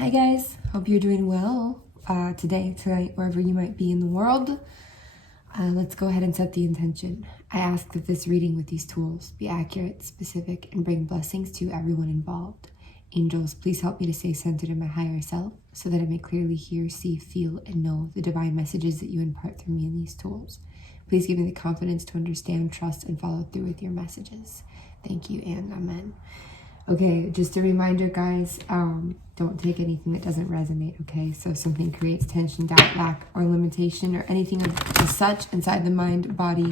Hi guys, hope you're doing well today, tonight, wherever you might be in the world. Let's go ahead and set the intention. I ask that this reading with these tools be accurate, specific, and bring blessings to everyone involved. Angels, please help me to stay centered in my higher self so that I may clearly hear, see, feel, and know the divine messages that you impart through me in these tools. Please give me the confidence to understand, trust, and follow through with your messages. Thank you and amen. Okay, just a reminder, guys, don't take anything that doesn't resonate, okay? So if something creates tension, doubt, lack, or limitation, or anything of such inside the mind, body,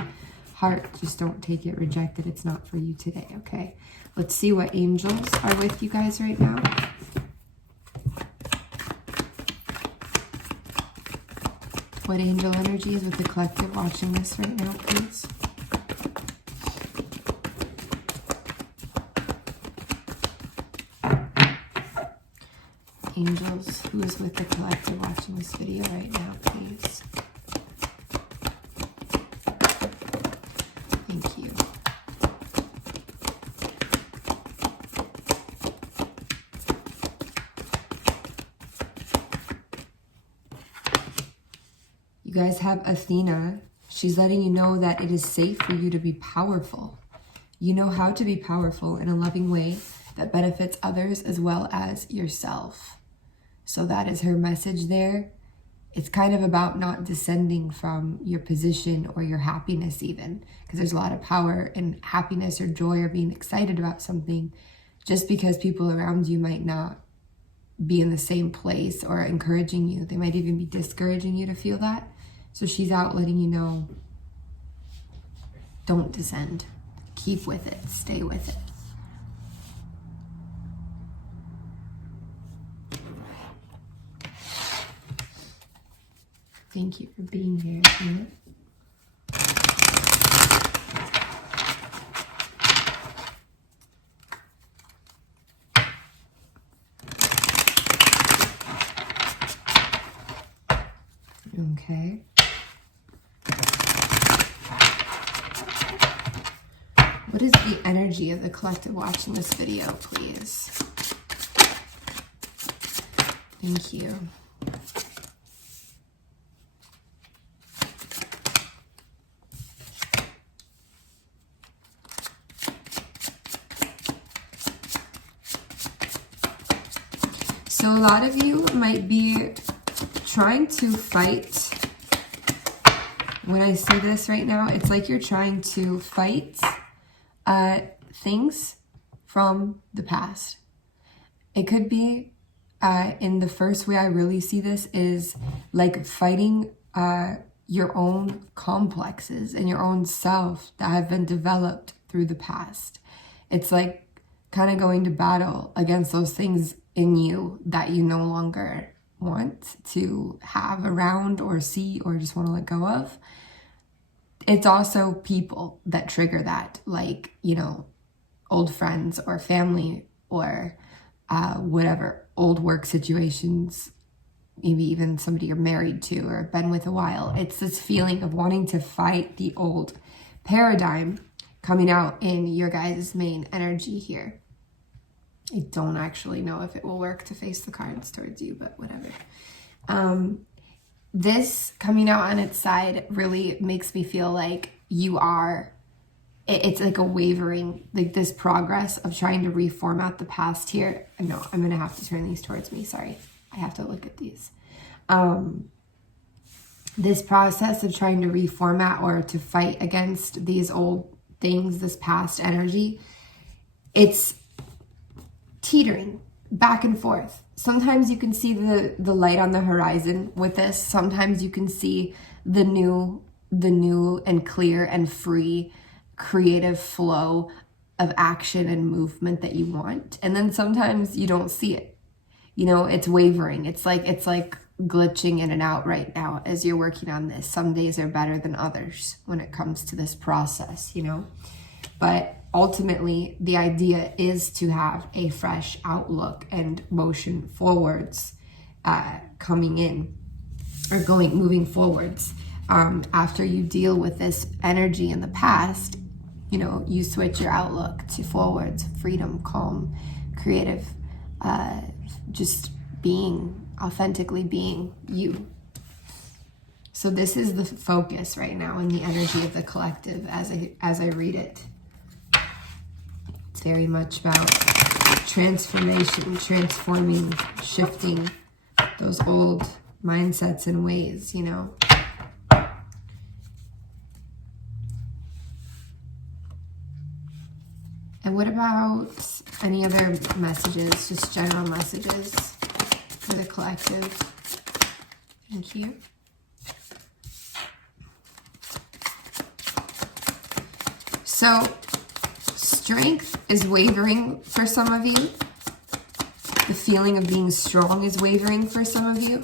heart, just don't take it, reject it. It's not for you today, okay? Let's see what angels are with you guys right now. What angel energy is with the collective watching this right now, please? Angels, who is with the collective watching this video right now, please? Thank you. You guys have Athena. She's letting you know that it is safe for you to be powerful. You know how to be powerful in a loving way that benefits others as well as yourself. So that is her message there. It's kind of about not descending from your position or your happiness even, because there's a lot of power in happiness or joy or being excited about something just because people around you might not be in the same place or encouraging you. They might even be discouraging you to feel that. So she's out letting you know, don't descend. Keep with it. Stay with it. Thank you for being here, Athena. Okay. What is the energy of the collective watching this video, please? Thank you. So a lot of you might be trying to fight. When I see this right now, it's like you're trying to fight things from the past. It could be, in the first way I really see this is like fighting your own complexes and your own self that have been developed through the past. It's like kind of going to battle against those things in you that you no longer want to have around or see or just want to let go of. It's also people that trigger that, like, you know, old friends or family or whatever, old work situations, maybe even somebody you're married to or been with a while. It's this feeling of wanting to fight the old paradigm coming out in your guys' main energy here. I don't actually know if it will work to face the cards towards you, but whatever. This coming out on its side really makes me feel like you are, it's like a wavering, like this progress of trying to reformat the past here. No, I'm going to have to turn these towards me. Sorry. I have to look at these. This process of trying to reformat or to fight against these old things, this past energy, it's teetering back and forth. Sometimes you can see the light on the horizon with this. Sometimes you can see the new and clear and free creative flow of action and movement that you want. And then sometimes you don't see it. You know, it's wavering. It's like glitching in and out right now as you're working on this. Some days are better than others when it comes to this process, you know. But ultimately, the idea is to have a fresh outlook and motion forwards coming in or moving forwards. After you deal with this energy in the past, you know, you switch your outlook to forwards, freedom, calm, creative, just being, authentically being you. So this is the focus right now in the energy of the collective as I read it. It's very much about transformation, transforming, shifting those old mindsets and ways, you know. And what about any other messages, just general messages for the collective? Thank you. So, strength is wavering for some of you. The feeling of being strong is wavering for some of you,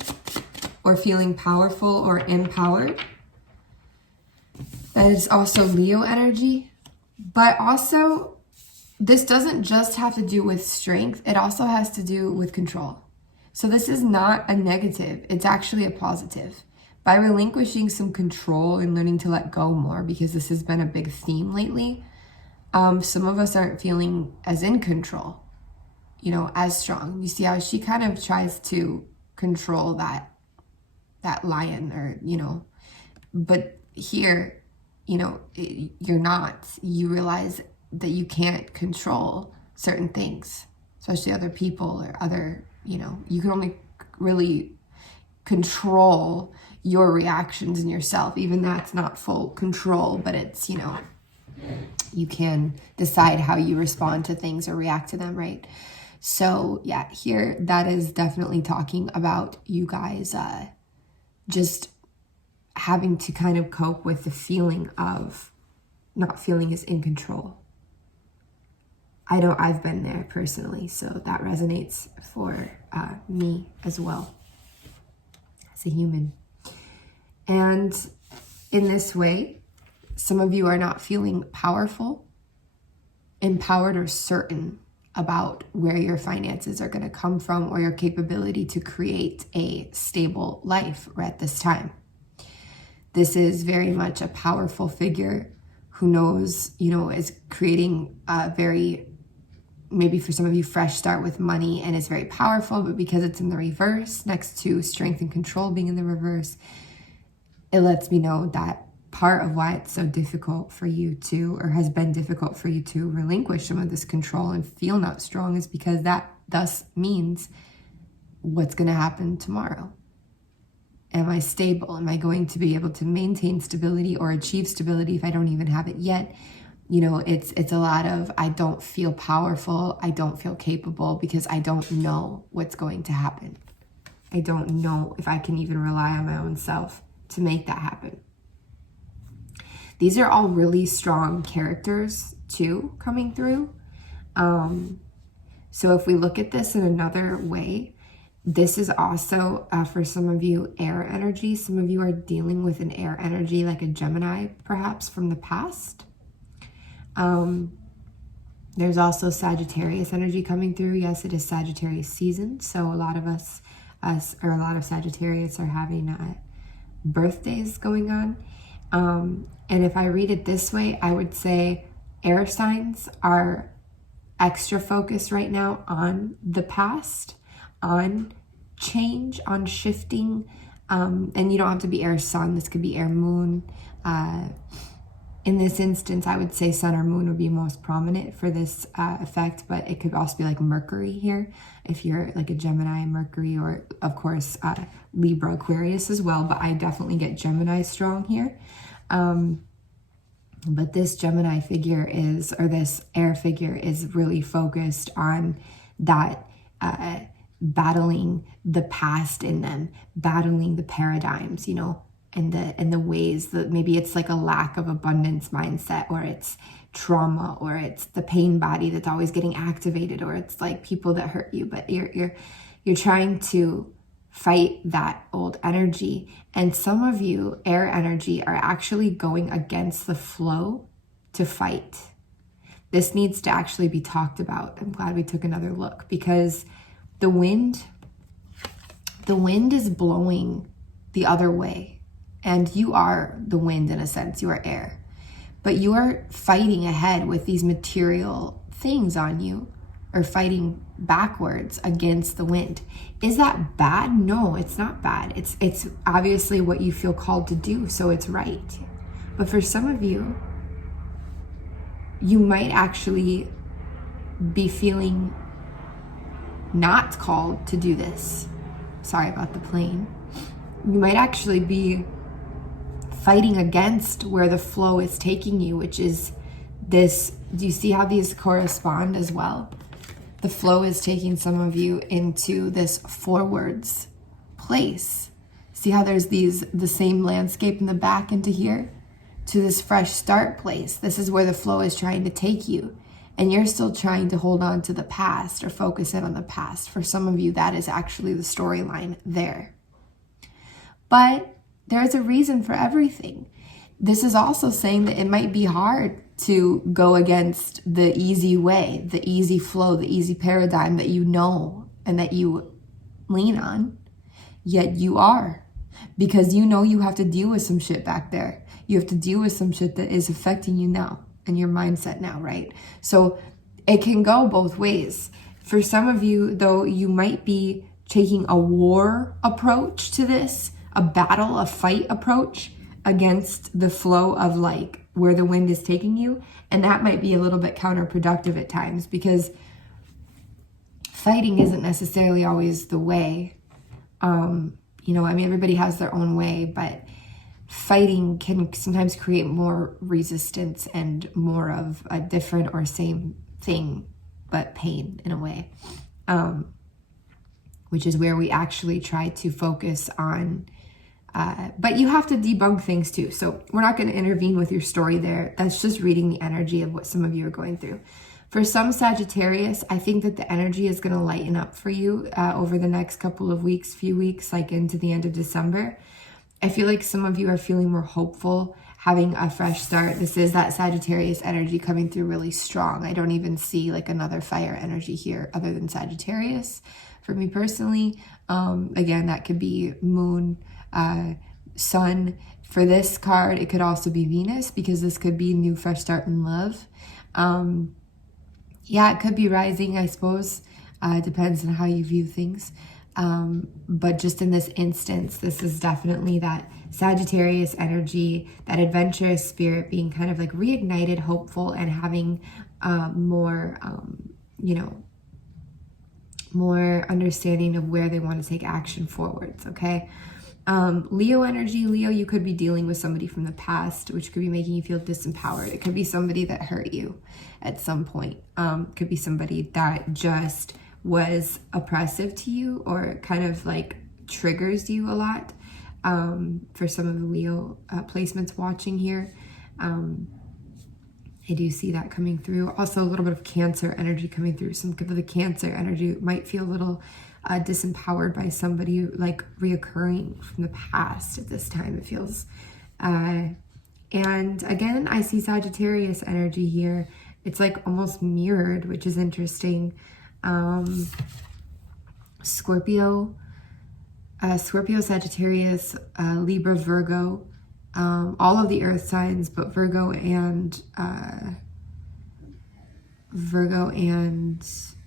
or feeling powerful or empowered. That is also Leo energy. But also, this doesn't just have to do with strength. It also has to do with control. So this is not a negative. It's actually a positive. By relinquishing some control and learning to let go more, because this has been a big theme lately, some of us aren't feeling as in control, you know, as strong. You see how she kind of tries to control that lion, or, you know, but here, you know, you're not. You realize that you can't control certain things, especially other people or other, you know, you can only really control your reactions in yourself. Even that's not full control, but it's, you know, you can decide how you respond to things or react to them, right? So yeah, here that is definitely talking about you guys just having to kind of cope with the feeling of not feeling as in control. I've been there personally, so that resonates for me as well as a human. And in this way, some of you are not feeling powerful, empowered, or certain about where your finances are going to come from, or your capability to create a stable life right at this time. This is very much a powerful figure who knows, you know, is creating a very, maybe for some of you, fresh start with money, and is very powerful, but because it's in the reverse, next to strength and control being in the reverse, it lets me know that part of why it's so difficult for you to, or has been difficult for you to relinquish some of this control and feel not strong, is because that thus means what's going to happen tomorrow. Am I stable? Am I going to be able to maintain stability or achieve stability if I don't even have it yet? You know, it's a lot of, I don't feel powerful, I don't feel capable, because I don't know what's going to happen. I don't know if I can even rely on my own self to make that happen. These are all really strong characters too coming through. So if we look at this in another way, this is also for some of you air energy. Some of you are dealing with an air energy, like a Gemini perhaps from the past. There's also Sagittarius energy coming through. Yes, it is Sagittarius season, so a lot of us or a lot of Sagittarius are having birthdays going on. And if I read it this way, I would say air signs are extra focused right now on the past, on change, on shifting. And you don't have to be air sun. This could be air moon. In this instance, I would say sun or moon would be most prominent for this effect, but it could also be like Mercury here, if you're like a Gemini, Mercury, or of course Libra, Aquarius as well, but I definitely get Gemini strong here. But this Gemini figure is, or this air figure is really focused on that battling the past in them, battling the paradigms, you know, and the ways that maybe it's like a lack of abundance mindset, or it's trauma, or it's the pain body that's always getting activated, or it's like people that hurt you, but you're trying to fight that old energy. And some of you, air energy, are actually going against the flow to fight. This needs to actually be talked about. I'm glad we took another look, because the wind is blowing the other way. And you are the wind in a sense, you are air. But you are fighting ahead with these material things on you, or fighting backwards against the wind. Is that bad? No, it's not bad. It's obviously what you feel called to do, so it's right. But for some of you, you might actually be feeling not called to do this. Sorry about the plane. You might actually be fighting against where the flow is taking you, which is this. Do you see how these correspond as well? The flow is taking some of you into this forwards place. See how there's the same landscape in the back into here? To this fresh start place. This is where the flow is trying to take you. And you're still trying to hold on to the past or focus in on the past. For some of you, that is actually the storyline there. But there's a reason for everything. This is also saying that it might be hard to go against the easy way, the easy flow, the easy paradigm that you know and that you lean on. Yet you are. Because you know you have to deal with some shit back there. You have to deal with some shit that is affecting you now and your mindset now, right? So it can go both ways. For some of you, though, you might be taking a war approach to this, a battle, a fight approach against the flow of like where the wind is taking you. And that might be a little bit counterproductive at times, because fighting isn't necessarily always the way. Everybody has their own way, but fighting can sometimes create more resistance and more of a different or same thing, but pain in a way, which is where we actually try to focus on. But you have to debunk things too. So we're not going to intervene with your story there. That's just reading the energy of what some of you are going through. For some Sagittarius, I think that the energy is going to lighten up for you over the next couple of weeks, few weeks, like into the end of December. I feel like some of you are feeling more hopeful, having a fresh start. This is that Sagittarius energy coming through really strong. I don't even see like another fire energy here other than Sagittarius. For me personally, again, that could be moon, sun. For this card, it could also be Venus, because this could be new fresh start in love. It could be rising, I suppose. Depends on how you view things. But just in this instance, this is definitely that Sagittarius energy, that adventurous spirit being kind of like reignited, hopeful, and having more understanding of where they want to take action forwards, okay? Leo energy. Leo, you could be dealing with somebody from the past, which could be making you feel disempowered. It could be somebody that hurt you at some point. Could be somebody that just was oppressive to you or kind of like triggers you a lot. For some of the Leo placements watching here, I do see that coming through. Also a little bit of Cancer energy coming through. Some of the Cancer energy might feel a little disempowered by somebody like reoccurring from the past at this time, it feels. And again, I see Sagittarius energy here. It's like almost mirrored, which is interesting. Scorpio, Sagittarius, Libra, Virgo, all of the earth signs, but Virgo and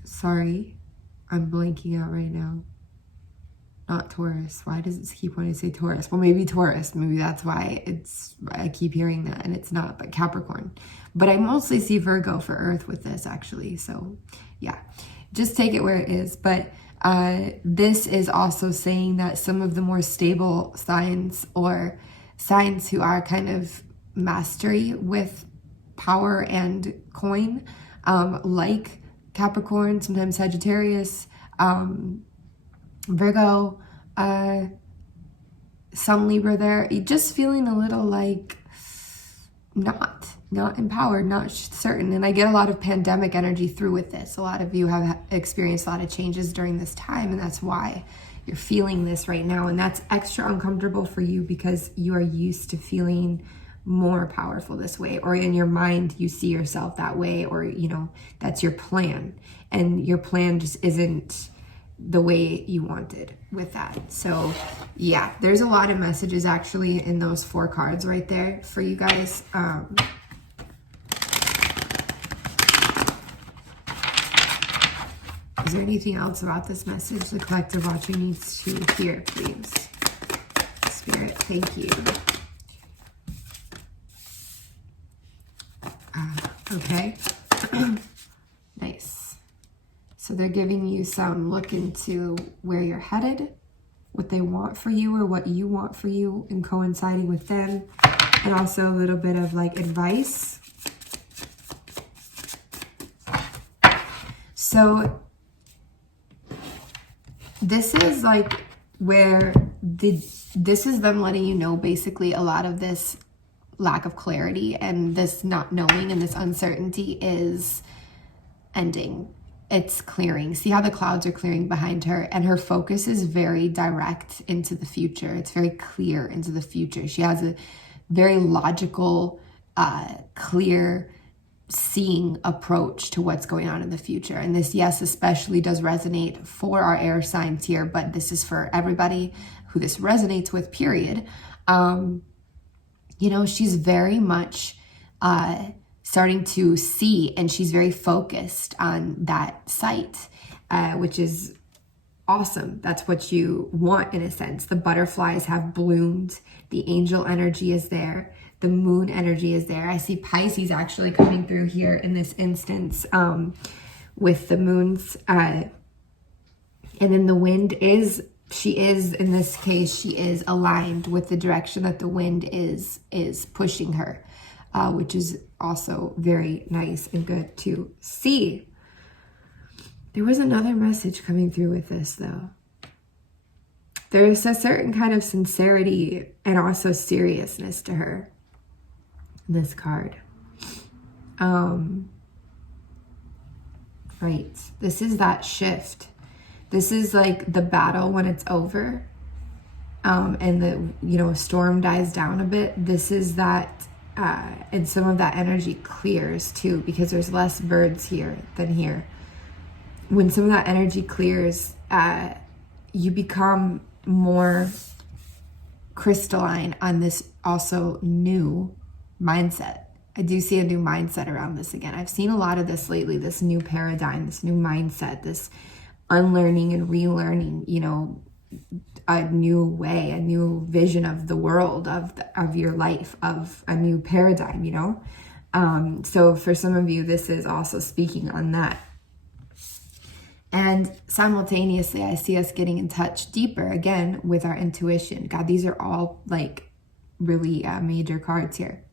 sorry, I'm blanking out right now. Not Taurus. Why does it keep wanting to say Taurus? Well, maybe Taurus. Maybe that's why I keep hearing that and it's not, but Capricorn. But I mostly see Virgo for Earth with this actually. So yeah, just take it where it is. But this is also saying that some of the more stable signs or signs who are kind of mastery with power and coin, like Capricorn, sometimes Sagittarius, Virgo, some Libra there, just feeling a little like not empowered, not certain. And I get a lot of pandemic energy through with this. A lot of you have experienced a lot of changes during this time, and that's why you're feeling this right now. And that's extra uncomfortable for you because you are used to feeling more powerful this way, or in your mind you see yourself that way, or that's your plan, and your plan just isn't the way you wanted with that. So yeah, there's a lot of messages actually in those 4 cards right there for you guys. Is there anything else about this message the collective watcher needs to hear, please? Spirit, thank you. Okay. Nice. So they're giving you some look into where you're headed, what they want for you or what you want for you, and coinciding with them. And also a little bit of like advice. So this is like where this is them letting you know basically a lot of this lack of clarity and this not knowing and this uncertainty is ending. It's clearing. See how the clouds are clearing behind her, and her focus is very direct into the future. It's very clear into the future. She has a very logical, clear seeing approach to what's going on in the future. And this, yes, especially does resonate for our air signs here, but this is for everybody who this resonates with, period. You know, she's very much starting to see, and she's very focused on that sight, which is awesome. That's what you want in a sense. The butterflies have bloomed. The angel energy is there. The moon energy is there. I see Pisces actually coming through here in this instance with the moons. And then the wind is, she is, in this case, she is aligned with the direction that the wind is pushing her, which is also very nice and good to see. There was another message coming through with this, though. There's a certain kind of sincerity and also seriousness to her, this card. Right. This is that shift. This is like the battle when it's over, and the, you know, storm dies down a bit. This is that, and some of that energy clears too, because there's less birds here than here. When some of that energy clears, you become more crystalline on this also new mindset. I do see a new mindset around this again. I've seen a lot of this lately, this new paradigm, this new mindset, this unlearning and relearning, you know, a new way, a new vision of the world, of your life, of a new paradigm, you know. So for some of you, this is also speaking on that. And simultaneously, I see us getting in touch deeper again with our intuition. God, these are all like really major cards here.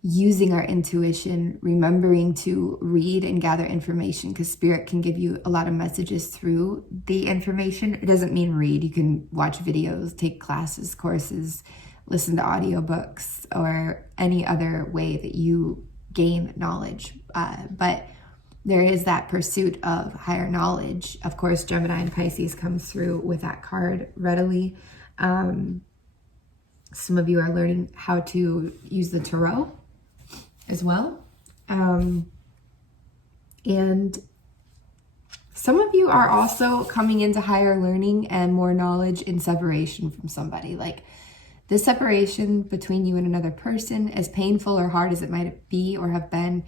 Using our intuition, remembering to read and gather information, because spirit can give you a lot of messages through the information. It doesn't mean read. You can watch videos, take classes, courses, listen to audiobooks, or any other way that you gain knowledge. But there is that pursuit of higher knowledge. Of course, Gemini and Pisces comes through with that card readily. Some of you are learning how to use the tarot as well. And some of you are also coming into higher learning and more knowledge in separation from somebody. Like this separation between you and another person, as painful or hard as it might be or have been,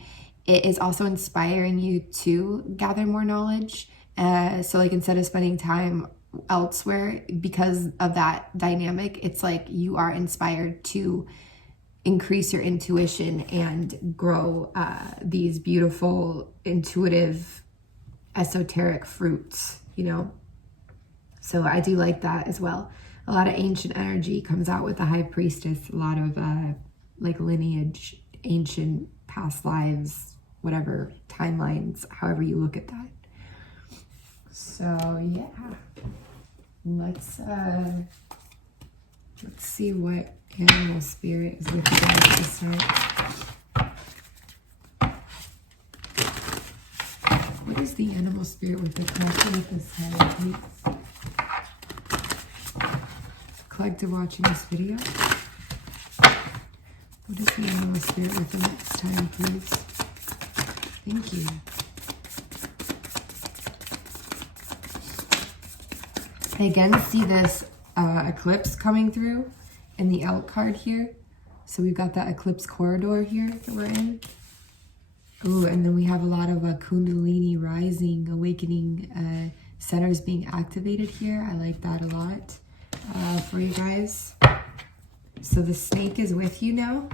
it is also inspiring you to gather more knowledge. So like instead of spending time elsewhere because of that dynamic, it's like you are inspired to increase your intuition and grow these beautiful, intuitive, esoteric fruits, you know? So I do like that as well. A lot of ancient energy comes out with the High Priestess, a lot of like lineage, ancient past lives, whatever, timelines, however you look at that. So yeah, let's see what animal spirit is with you guys to start. What is the animal spirit with the connection with this head, please? Collective watching this video. What is the animal spirit with the next time, please? Thank you. I again see this eclipse coming through in the Elk card here. So we've got that eclipse corridor here that we're in. Ooh, and then we have a lot of Kundalini rising, awakening centers being activated here. I like that a lot for you guys. So the snake is with you now,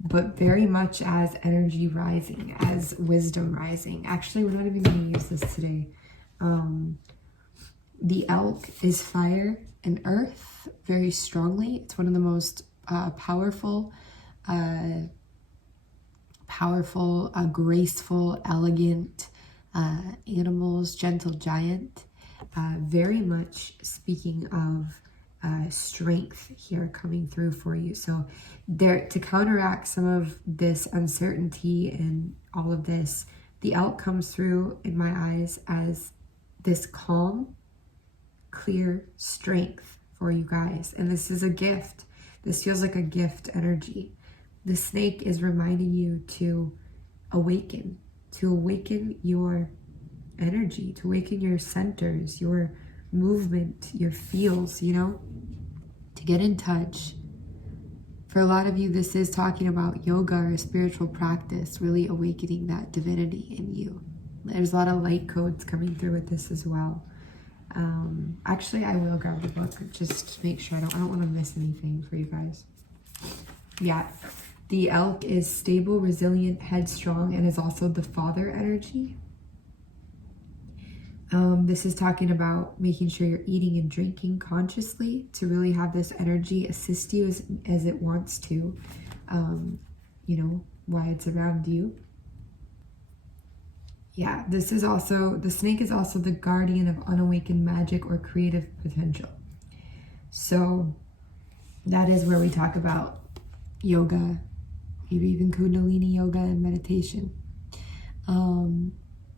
but very much as energy rising, as wisdom rising. Actually, we're not even going to use this today. The elk is fire and earth very strongly. It's one of the most powerful, graceful, elegant animals, gentle giant. Very much speaking of strength here coming through for you. So there, to counteract some of this uncertainty and all of this, the elk comes through in my eyes as this calm, clear strength for you guys. And this is a gift. This feels like a gift energy. The snake is reminding you to awaken your energy, to awaken your centers, your movement, your feels, you know, to get in touch. For a lot of you, this is talking about yoga or a spiritual practice, really awakening that divinity in you. There's a lot of light codes coming through with this as well. Actually, I will grab the book just to make sure I don't want to miss anything for you guys. Yeah, the elk is stable, resilient, headstrong, and is also the father energy. This is talking about making sure you're eating and drinking consciously to really have this energy assist you as it wants to, you know, while it's around you. Yeah, this is also, the snake is also the guardian of unawakened magic or creative potential. So that is where we talk about yoga, maybe even Kundalini yoga and meditation.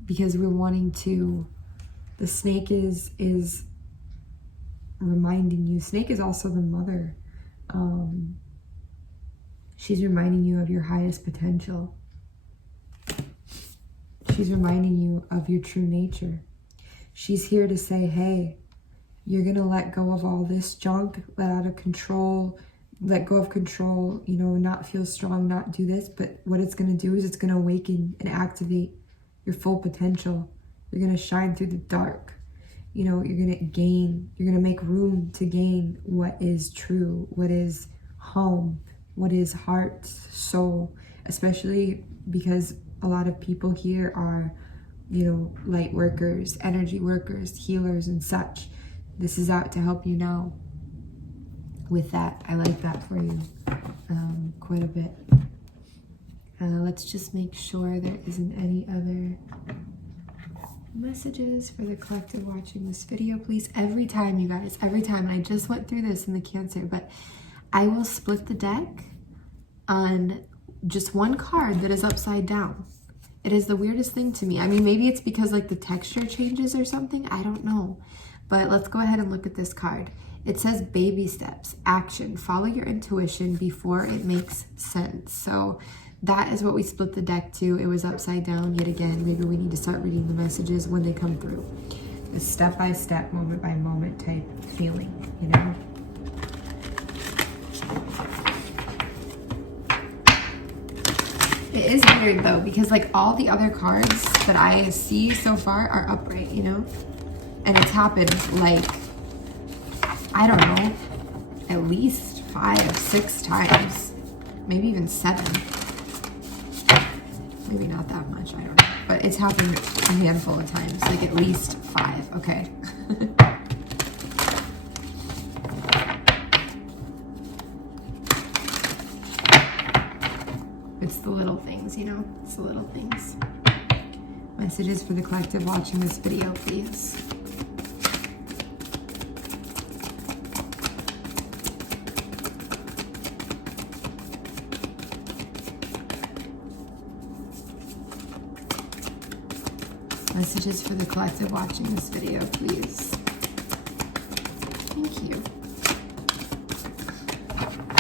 Because we're wanting to, the snake is reminding you, snake is also the mother. She's reminding you of your highest potential. She's reminding you of your true nature. She's here to say, hey, you're going to let go of all this junk, let go of control, you know, not feel strong, not do this. But what it's going to do is it's going to awaken and activate your full potential. You're going to shine through the dark. You know, you're going to gain, you're going to make room to gain what is true, what is home, what is heart, soul, especially because a lot of people here are, you know, light workers, energy workers, healers and such. This is out to help you now with that. I like that for you quite a bit. Let's just make sure there isn't any other messages for the collective watching this video, please. Every time, you guys, every time, I just went through this in the Cancer, but I will split the deck on just one card that is upside down. It is the weirdest thing to me. I mean, maybe it's because like the texture changes or something. I don't know. But let's go ahead and look at this card. It says baby steps, action, follow your intuition before it makes sense. So that is what we split the deck to. It was upside down yet again. Maybe we need to start reading the messages when they come through. A step-by-step, moment-by-moment type feeling, you know? It is weird though, because like all the other cards that I see so far are upright, you know? And it's happened like, I don't know, at least 5, 6 times, maybe even 7. Maybe not that much, I don't know. But it's happened a handful of times, like at least 5, okay? It's the little things, you know? It's the little things. Messages for the collective watching this video, please. Messages for the collective watching this video, please. Thank you.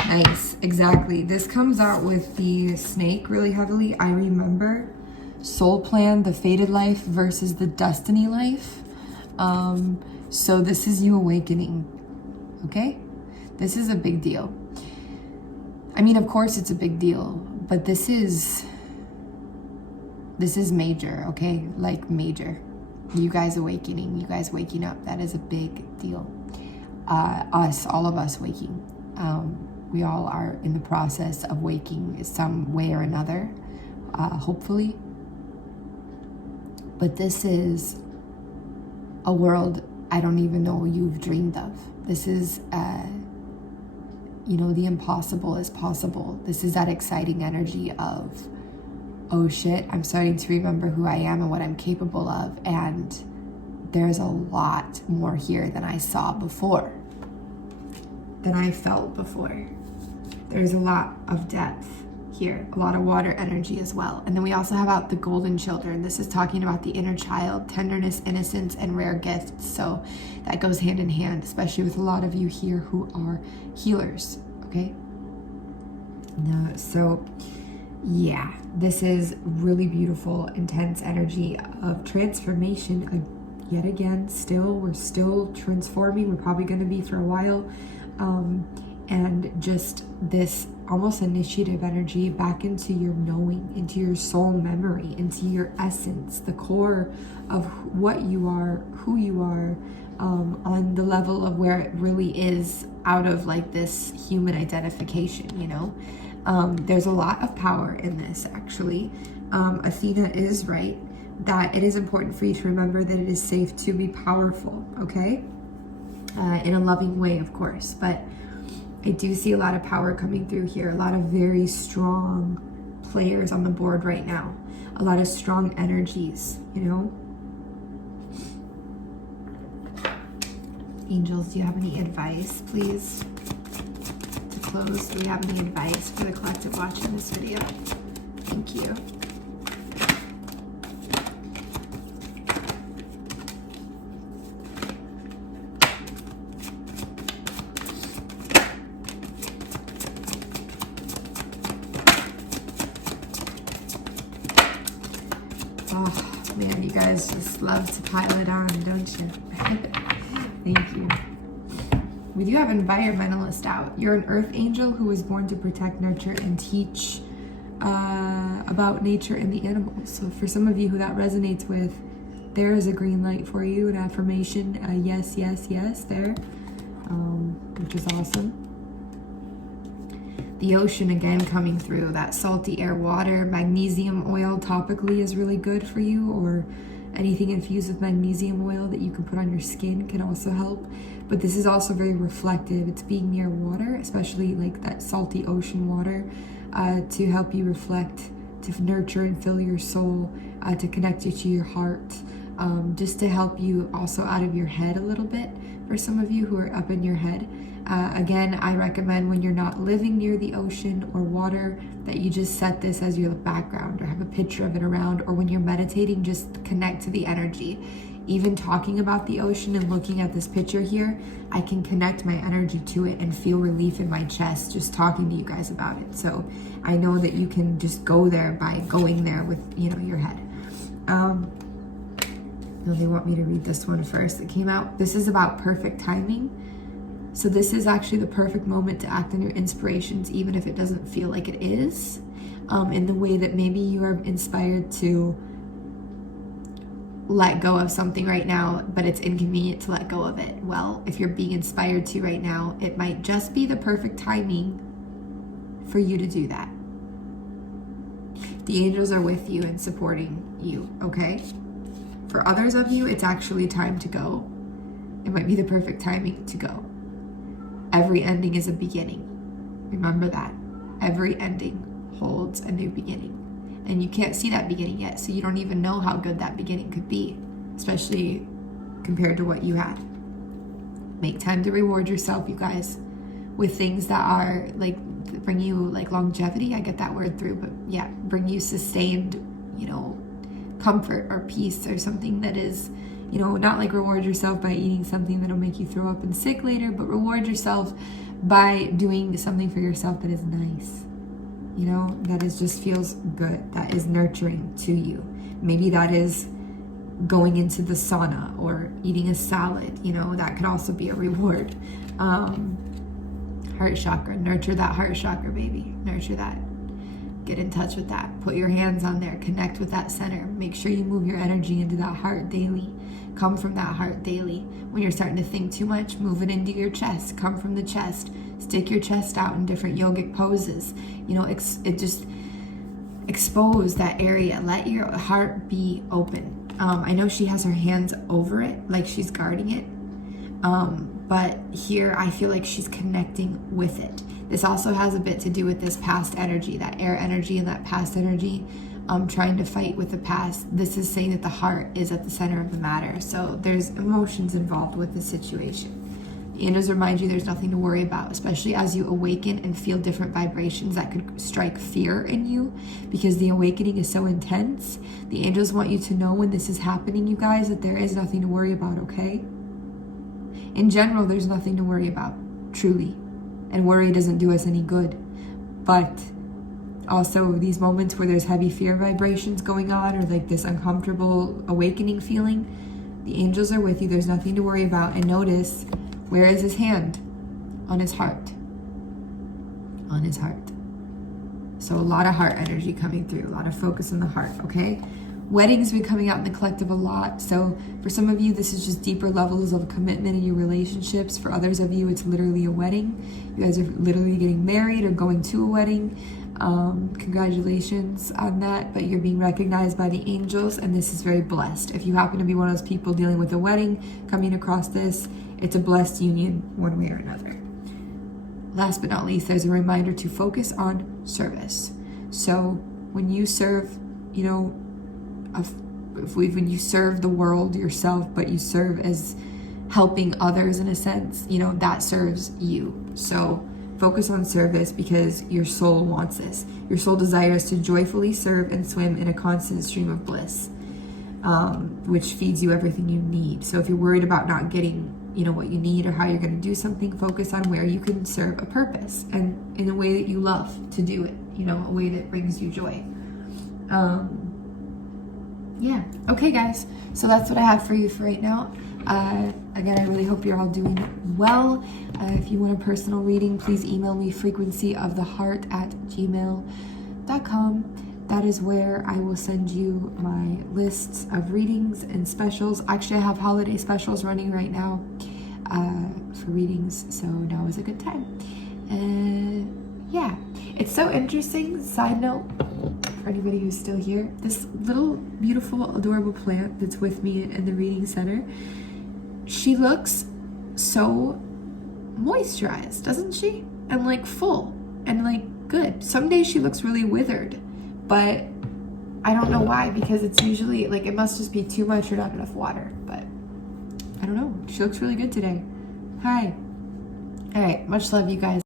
Nice, exactly. This comes out with the snake really heavily. I remember soul plan, the fated life versus the destiny life. So this is you awakening, okay? This is a big deal. I mean, of course it's a big deal, but this is This is major, okay? Like major. You guys awakening, you guys waking up, that is a big deal. All of us waking. We all are in the process of waking some way or another, hopefully. But this is a world I don't even know you've dreamed of. This is, the impossible is possible. This is that exciting energy of, oh shit, I'm starting to remember who I am and what I'm capable of. And there's a lot more here than I saw before, than I felt before. There's a lot of depth here, a lot of water energy as well. And then we also have out the golden children. This is talking about the inner child, tenderness, innocence, and rare gifts. So that goes hand in hand, especially with a lot of you here who are healers, okay? So yeah, this is really beautiful, intense energy of transformation. Yet again, we're still transforming. We're probably going to be for a while. And just this almost initiative energy back into your knowing, into your soul memory, into your essence, the core of what you are, who you are, on the level of where it really is out of like this human identification, There's a lot of power in this, actually. Athena is right that it is important for you to remember that it is safe to be powerful, okay? In a loving way, of course, but I do see a lot of power coming through here, a lot of very strong players on the board right now, a lot of strong energies, Angels, do you have any advice, please, to close? Do we have any advice for the collective watching this video? Thank you. Oh, man, you guys just love to pile it on, don't you? Thank you. We do have environmentalist out. You're an earth angel who was born to protect, nurture, and teach about nature and the animals. So for some of you who that resonates with, there is a green light for you, an affirmation, yes, yes, yes, there, which is awesome. The ocean again coming through, that salty air, water, magnesium oil topically is really good for you, or anything infused with magnesium oil that you can put on your skin can also help. But this is also very reflective. It's being near water, especially like that salty ocean water, to help you reflect, to nurture and fill your soul, to connect you to your heart, just to help you also out of your head a little bit. For some of you who are up in your head, again, I recommend when you're not living near the ocean or water that you just set this as your background or have a picture of it around, or when you're meditating, just connect to the energy. Even talking about the ocean and looking at this picture here, I can connect my energy to it and feel relief in my chest just talking to you guys about it. So I know that you can just go there by going there with, your head. No, they want me to read this one first. It came out. This is about perfect timing. So this is actually the perfect moment to act on your inspirations, even if it doesn't feel like it is, in the way that maybe you are inspired to let go of something right now, but it's inconvenient to let go of it. Well, if you're being inspired to right now, it might just be the perfect timing for you to do that. The angels are with you and supporting you, okay? For others of you, it's actually time to go. It might be the perfect timing to go. Every ending is a beginning. Remember that. Every ending holds a new beginning. And you can't see that beginning yet, so you don't even know how good that beginning could be, especially compared to what you had. Make time to reward yourself, you guys, with things that are like bring you like longevity. I get that word through, but yeah, bring you sustained, comfort or peace, or something that is, not like reward yourself by eating something that'll make you throw up and sick later, but reward yourself by doing something for yourself that is nice, that is just feels good, that is nurturing to you. Maybe that is going into the sauna or eating a salad, that could also be a reward. Heart chakra, nurture that heart chakra, baby, nurture that. Get in touch with that. Put your hands on there. Connect with that center. Make sure you move your energy into that heart daily. Come from that heart daily. When you're starting to think too much, move it into your chest. Come from the chest. Stick your chest out in different yogic poses. You know, it just expose that area. Let your heart be open. I know she has her hands over it, like she's guarding it. But here I feel like she's connecting with it. This also has a bit to do with this past energy, that air energy and that past energy, trying to fight with the past. This is saying that the heart is at the center of the matter. So there's emotions involved with the situation. The angels remind you there's nothing to worry about, especially as you awaken and feel different vibrations that could strike fear in you, because the awakening is so intense. The angels want you to know when this is happening, you guys, that there is nothing to worry about, okay? In general, there's nothing to worry about, truly. And worry doesn't do us any good. But also these moments where there's heavy fear vibrations going on, or like this uncomfortable awakening feeling, the angels are with you. There's nothing to worry about. And notice, where is his hand? On his heart. On his heart. So a lot of heart energy coming through, a lot of focus on the heart, okay? Weddings been coming out in the collective a lot. So for some of you, this is just deeper levels of commitment in your relationships. For others of you, it's literally a wedding. You guys are literally getting married or going to a wedding. Congratulations on that, but you're being recognized by the angels, and this is very blessed. If you happen to be one of those people dealing with a wedding, coming across this, it's a blessed union one way or another. Last but not least, there's a reminder to focus on service. So when you serve, you know, when you serve the world yourself, but you serve as helping others in a sense, you know, that serves you. So focus on service, because your soul wants this. Your soul desires to joyfully serve and swim in a constant stream of bliss, which feeds you everything you need. So if you're worried about not getting, you know, what you need or how you're going to do something, focus on where you can serve a purpose and in a way that you love to do it, you know, a way that brings you joy. Yeah. Okay, guys. So that's what I have for you for right now. Again, I really hope you're all doing well. If you want a personal reading, please email me frequencyoftheheart@gmail.com. That is where I will send you my lists of readings and specials. Actually, I have holiday specials running right now for readings, so now is a good time. Yeah, it's so interesting. Side note, for anybody who's still here, this little beautiful adorable plant that's with me in the reading center, she looks so moisturized, doesn't she? And like full and like good. Some days she looks really withered, but I don't know why, because it's usually like, it must just be too much or not enough water, but I don't know. She looks really good today. Hi. All right, much love, you guys.